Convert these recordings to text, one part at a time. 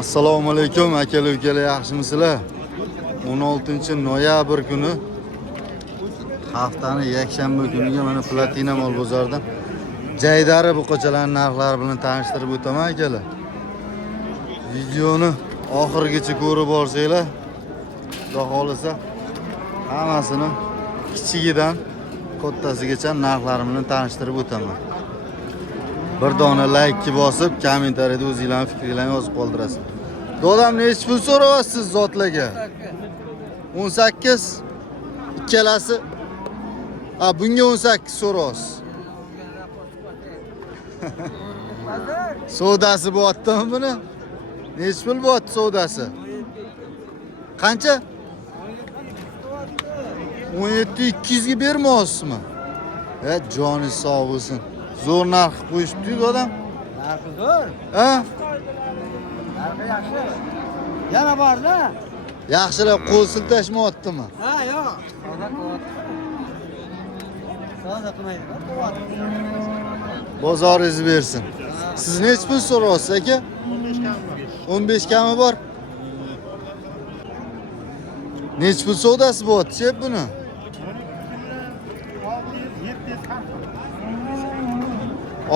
Assalomu alaykum akalar ukalar, yaxshimisizlar? 16 noyabr kuni haftaning yakshanba kuniga mana Platina mol bozoridan jaydari buqachalarning narxlari bilan tanishtirib o'taman akalar. Videoni oxirigacha ko'rib borsanglar, xudo xolisa hammasini kichigidan kattasigacha narxlari bilan tanishtirib o'taman. Bir dona like bosib, kommentariyada o'zingizlarning fikringizni yozib qoldirasiz. Dodam nechta pul so'rayapsiz zotlarga? 18. Ikkalasi. Ha, bunga 18 so'rayapsiz. Savdosi bo'lyaptimi buni? Nechta pul bo'lyapti savdosi? Qancha? 17.200 ga bermoqsizmi? Joni sog' bo'lsin. Zo'r narx qo'yishdi odam. Narxi zo'r. Ha? Narxi yaxshi. Yana bor-da. Yaxshilab qo'l siltashmayaptimi? Ha, yo'q. Savdo qilyapti. Savdo qilmaydi, qilyapti. Bozoringiz bersin. Siz nechta pul so'rayapsiz aka? 15 kami bor. Nechta pul savdosi bo'lyapti buni?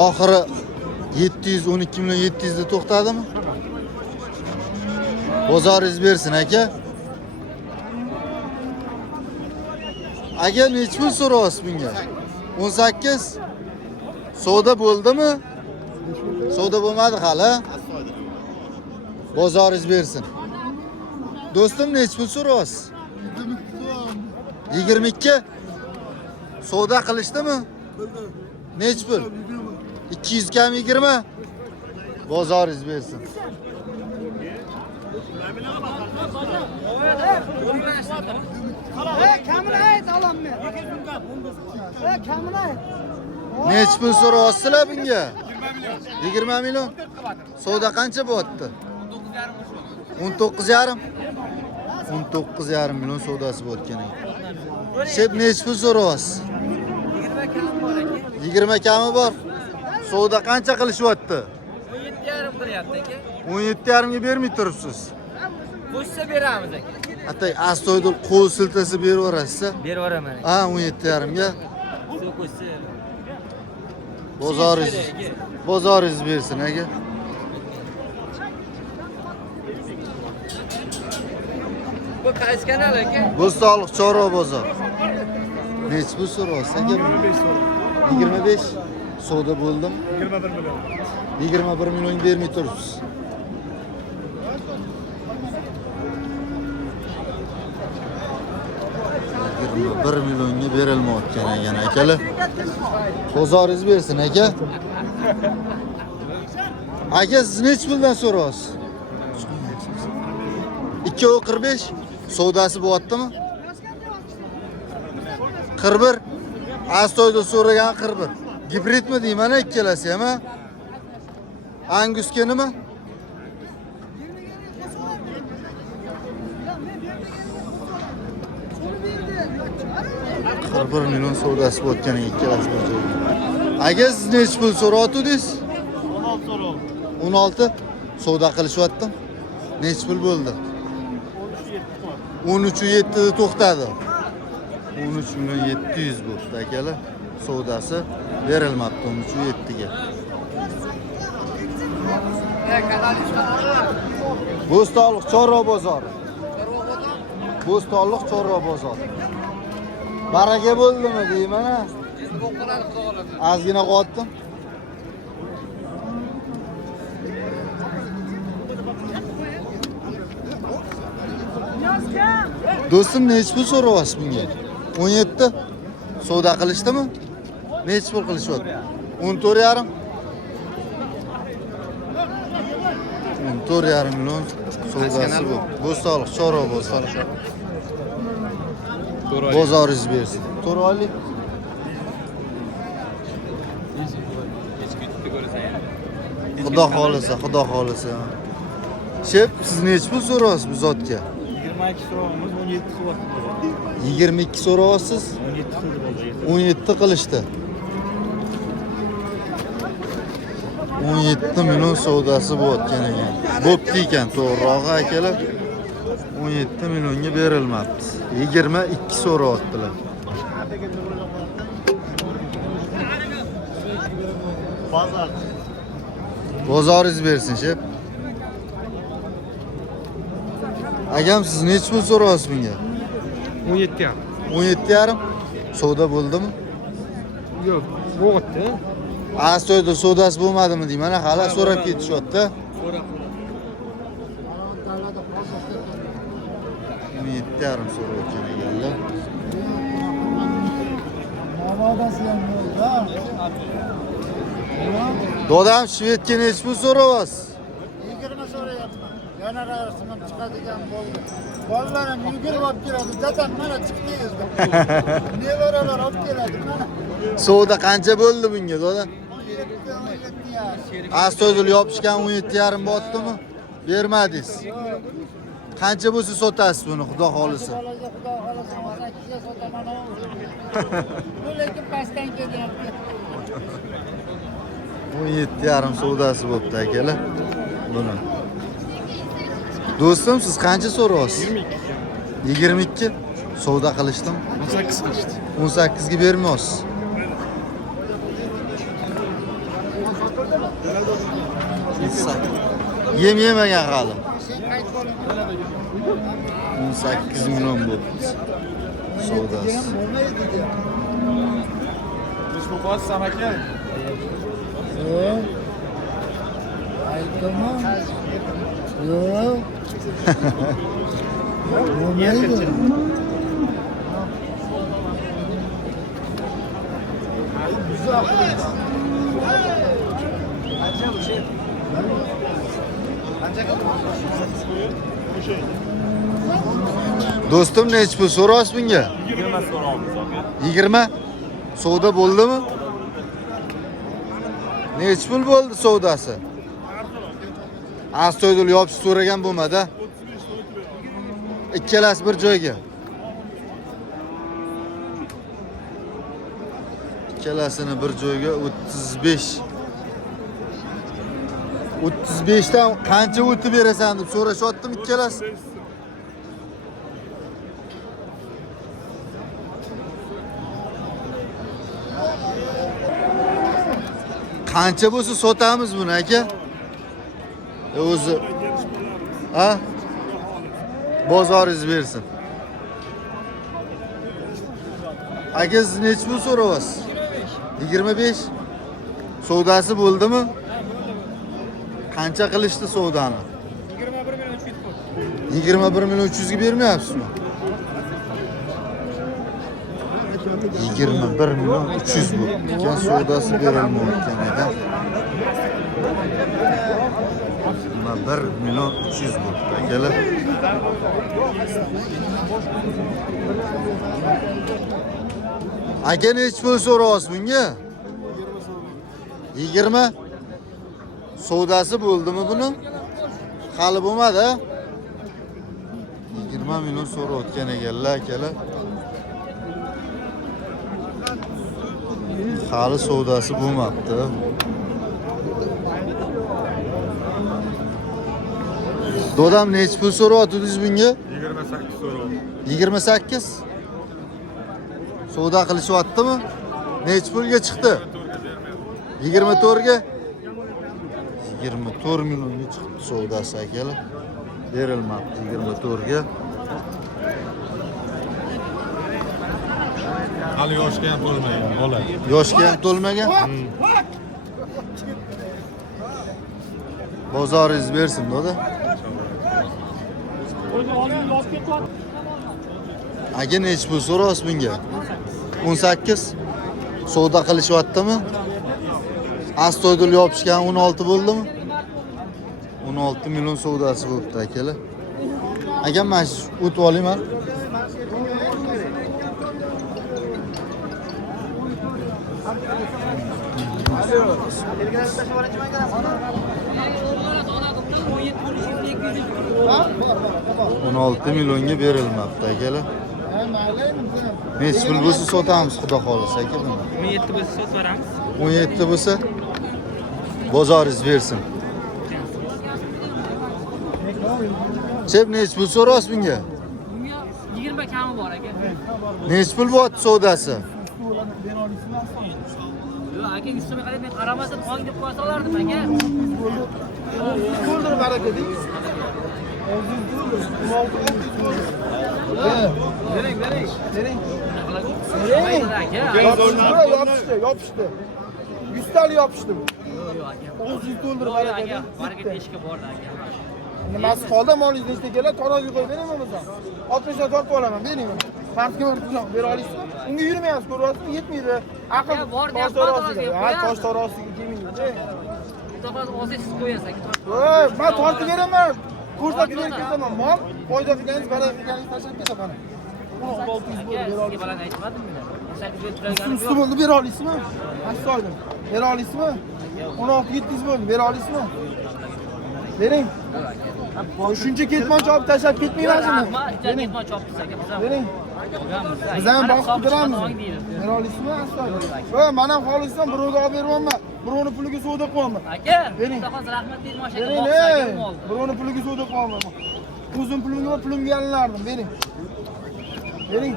Oxiri 712 million 700 da to'xtadimi? Bozoringiz bersin aka. Aka nechta pul so'rayapsiz bunga? 18. Savdo bo'ldimi? Savdo bo'lmadi hali. Bozoringiz bersin. Do'stim nechta pul so'rayapsiz? 22. Savdo qilishdimi? Nechta pul? 200 kam 20. Bozoringiz bersin. Kamini ayt olammi? Kamini ayt. Nechta pul so'rayapsizlar bunga? 20 million. Savdo qancha bo'lyapti? 19,5. 19,5 million savdosi bo'tgan ekan. Shep nechta pul so'rayapsiz? 20 kami bor. Savdo qancha qilishyapti? 17,5 qilyapti aka. 17,5 ga bermay turibsiz. Qo'shsa beramiz aka. Atay astoydil qo'l siltasi berib yuborasiz. Berib yuboraman. Ha, 17,5 ga. Shu qo'shsa. Bozoringiz bersin aka. Bu qaysi kanal aka? Bo'stonliq Chorva bozor. Nechta pul so'rayapsiz aka? 25. Savdo bo'ldim. 21 million. 21 million bermay turibsiz. Bir millionga berilmayotgan ekan akalar. Bozoringiz bersin aka. Aka siz nechta puldan so'rayapsiz? 2.45. Savdosi bo'lyaptimi? 41. Astoyda so'ragan 41. Gibridmi deyman ikkalasi ham, ha? Anguska nima? 41 million savdosi bo'tgan ikkalasi bir joyda. Aka siz nechta pul so'rayotdingiz? 16 so'rov. 16. Savdo qilishyaptim. Nechta pul bo'ldi? 13.7 da to'xtadi. 13 million 700 bo'ldi akalar. Savdosi berilmabdi 13.7 ga. Bo'stonliq Chorva bozori. Bo'stonliq Chorva bozori. Baraka bo'ldimi deyman, ha? Ozgina qotdim. Do'stim nechta pul so'rayapsiz bunga? 17. Savdo qilishdimi? Nechta pul qilishyapti? 14,5. 14,5 million savdosi bu. Bo'stonliq Chorva bozori. Bozoringiz bersin. To'raylik. Xudo xolisa, xudo xolisa. Shep, siz nechta pul so'rayapsiz bu zotga? 22 so'rovimiz 17 qilyapti. 22 so'rayapsiz? 17 qildi bo'ldi. 17 qilishdi. 17 million savdosi bo'layotgan ekan. Bo'pti ekan, to'g'rirog'i akalar. 17 millionga berilmabdi. 22 so'rayaptilar. Pazar. Bozoringiz bersin, shep. Agam siz necha pul so'rayapsiz bunga? 17 ham. 17,5. Savdo bo'ldimi? Yo'q, bo'g'itdi. Astoyda savdosi bo'lmadimi deyman, hali so'rab ketishyapti. 17,5 so'rayotgan ekanlar. Dodam shvedga necha pul so'rayapsiz? 20 so'rayapman. Yana rasmim chiqadigan bo'ldi. Bolalarim yugurib olib keladi. Dadam mana chiqdingiz deb. Nevaralar olib keladi mana. Savdo qancha bo'ldi bunga, doda? 17 yaş. Astoydul yopishgan 17,5 bo'ldimi? Bermadingiz. Qancha bo'lsa sotasiz buni, xudo xolisa? Bolaga xudo xolasa 18 ga sotaman. Bu lekin pastdan kelyapti. 17,5 savdosi bo'pti akalar. Buni. Do'stim, siz qancha so'rayapsiz? 22. Savdo qilishdim. 18 qilishdi. 18 ga bermaysiz. Yem yemagan hali. 18 million bo'pti. Savdosi. Respublikasi samaka. Aytdimi? Yo'q. Bo'lmaydi. Do'stim, necha pul so'rayapsiz bunga? 20 so'rayapmiz aka. 20. Savdo bo'ldimi? Necha pul bo'ldi savdosi? Astoydul yopish so'ragan bo'lmadi. Ikkalasi bir joyga. Ikkalasini bir joyga 35. 35 dan qancha o'tib berasan deb so'rashyaptim ikkalasi. Qancha bo'lsa sotamiz buni aka? O'zi ha? Bozoringiz bersin. Aka siz necha pul so'rayapsiz? 25. Savdosi bo'ldimi? Qancha qilishdi savdoni? 21 million 300 ga bermayapsizmi? 21 million 300 bu. Ekan savdosi berilmayotgan ekan. 1 million 300 bu. Akalar. Aka necha pul so'rayapsiz bunga? 20. Savdosi bo'ldimi buni? Hali bo'lmadi. 20 million so'rayotgan ekanlar akalar. Hali savdosi bo'lmabdi. Dodam necha pul so'rayapsiz bunga? 28 so'rayapmiz. 28. Savdo qilishyaptimi? Necha pulga chiqdi? 24 ga. 24 millionga chiqdi savdosi akalar. Berilmabdi 24 ga. Hali yoshga ham to'lmagan bola. Yoshga ham to'lmagan. Bozoringiz bersin, doda. Aka necha pul so'rayapsiz bunga? 18. Savdo qilishyaptimi? Astoydul yopishgan 16 bo'ldimi? 16 million savdosi bo'libdi akalar. Aka men o'tib olayman. On 16 millionga berilmabdi akalar. Necha pul bo'lsa sotamiz, xudo xolisa aka buni. 17 bo'lsa sotib beramiz. 17 bo'lsa Bozoringiz bersin. Chep nech pul so'raysiz bunga? 20 kami bor aka. Nech pul bo'lyapti savdosi? Yo'q aka, ustiga qarab men qaramasam ong deb qo'ysa olardim aka. To'ldirib baraka deng. Bering. Yopishdi. 100 tali yopishdi. Yo'q aka. 900 to'ldirib Yo'q baraka aka, deng. baraka teshga bordi aka. Nimasi qoldi? Molingiz nechta keladi? Taroziga qo'yib bering bo'lmasa. 60 dan tortib olaman, bering. Partga pulni bera olasizmi? Unga yurmayapsiz, ko'ryapsizmi? Yetmaydi. Aql Ya, bor tosh deyapman, tarosiga. to'g'ri, Ha, qo'yamiz. tosh tarosiga kelmaydi. Topaz olsangiz siz qo'yasiz aka. Voy, men tortib beraman. Ko'rsatib berib ketaman. Mol, foyda qilganingiz baraka qilganingiz tashlab ketaman. 1600 bo'ldi, bera Sizga olasizmi? baland aytmadimmi? 800 to'laganimiz Usti yo'q. bo'ldi, bera olasizmi? Astoydin. Bera olasizmi? 16700 bo'ldi, bera olasizmi? Bering. Shuncha ketmonchi olib tashlab ketmaysizmi? Bering. Ketmon chopsiz aka. Bering. Biz ham boqib turamiz. Bera olasizmi? Astoydin. Voy, men ham xolisam birovga olib beryapman. Birovni puliga savdo qilyapman. Aka, Bering. hozir rahmat deyman o'sha aka. Bering, Boqsaga oldi. birovni puliga savdo qilyapman. O'zim pulimga yalinardim, bering. Bering.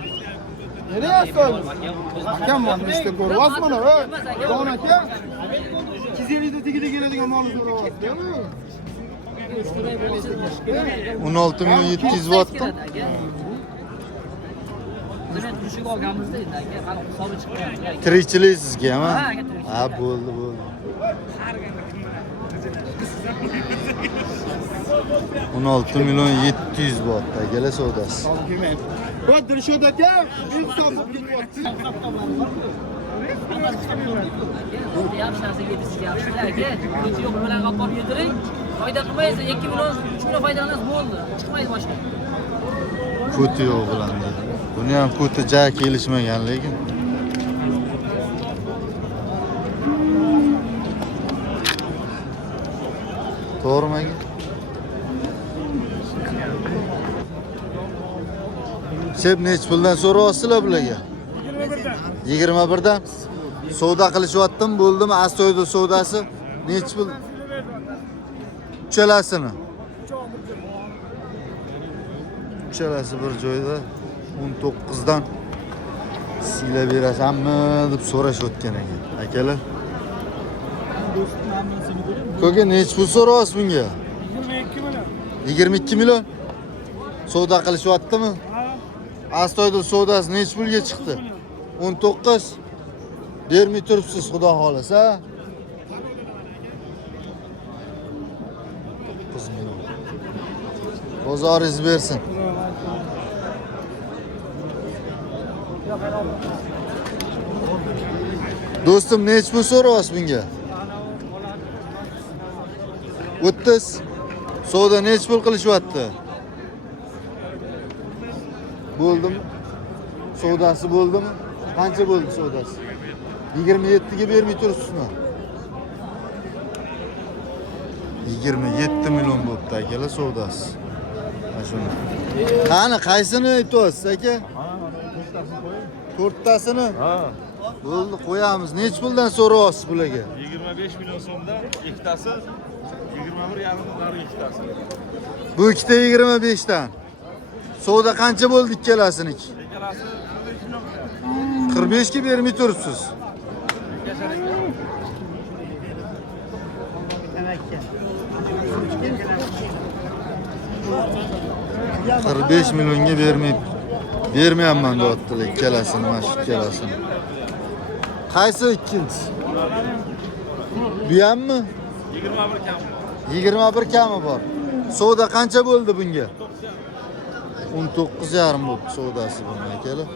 Bering astoydin. Akam bor, işte ko'ryapsiz mana, voy. Don aka. 250 da tegida keladigan molni so'rayapsiz-ku. 16 milyon 700 bo'lyapti. Biz men turishga olganmizda endi aka, hali hisobi chiqmayapti. Tirikchilik sizga Ha, mi? aka, tirikchilik. Ha, bo'ldi. 16 milyon 700 bo'lyapti akalar savdosi. Voy, Dilshod aka, behisob bo'lib ketyapti. Yaxshi narsa yedi sizga yaxshi aka. Ko'cha yo'q bilan olib borib yediring. Foyda qilmaysiz, 2 million, 3 million foydalanasiz bo'ldi. Chiqmaydi boshqa. Puti yo'q bilan dedi. Buni ham puti ja kelishmagan lekin. To'g'rimi aka? Chep nech puldan so'rayapsizlar bularga? 21 dan. Savdo qilishyaptimi, bo'ldimi? Astoydil savdosi nech pul? Uchalasini. Uchalasi bir joyda 19 dan siyla berasanmi deb so'rashayotgan ekan. Akalar. Ko'ka nech pul so'rayapsiz bunga? 22 million. Savdo qilishyaptimi? Astoydil savdosi nech pulga chiqdi? 19. Bermay turibsiz, xudo xolasa. 9 million. Bozoringiz bersin. Do'stim, nech pul so'rayapsiz bunga? 30. Savdo nech pul qilishyapti? Bo'ldimi? Savdosi bo'ldimi? Qancha bo'ldi savdosi? 27 ga bermay turibsizmi? 27 million bo'pti akalar savdosi. Mana shuni. Qani, qaysini aytyapsiz aka? To'rttasini? Ha. Bo'ldi, qo'yamiz. Nech puldan so'rayapsiz bularga? 25 million so'mdan ikkitasi, 21,5 million ikkitasi. Bu ikkita 25 dan. Savdo qancha bo'ldi ikkalasiniki? Ikkalasi 45 ga bermay turibsiz. $45 milyonga bermayapman deyaptilar ikkalasini, mana shu ikkalasini. Qaysi ikkinchisi? Bu hammi? 21 kam. 21 kami bor. Savdo qancha bo'ldi bunga? 19,5 bo'ldi savdosi bunga akalar.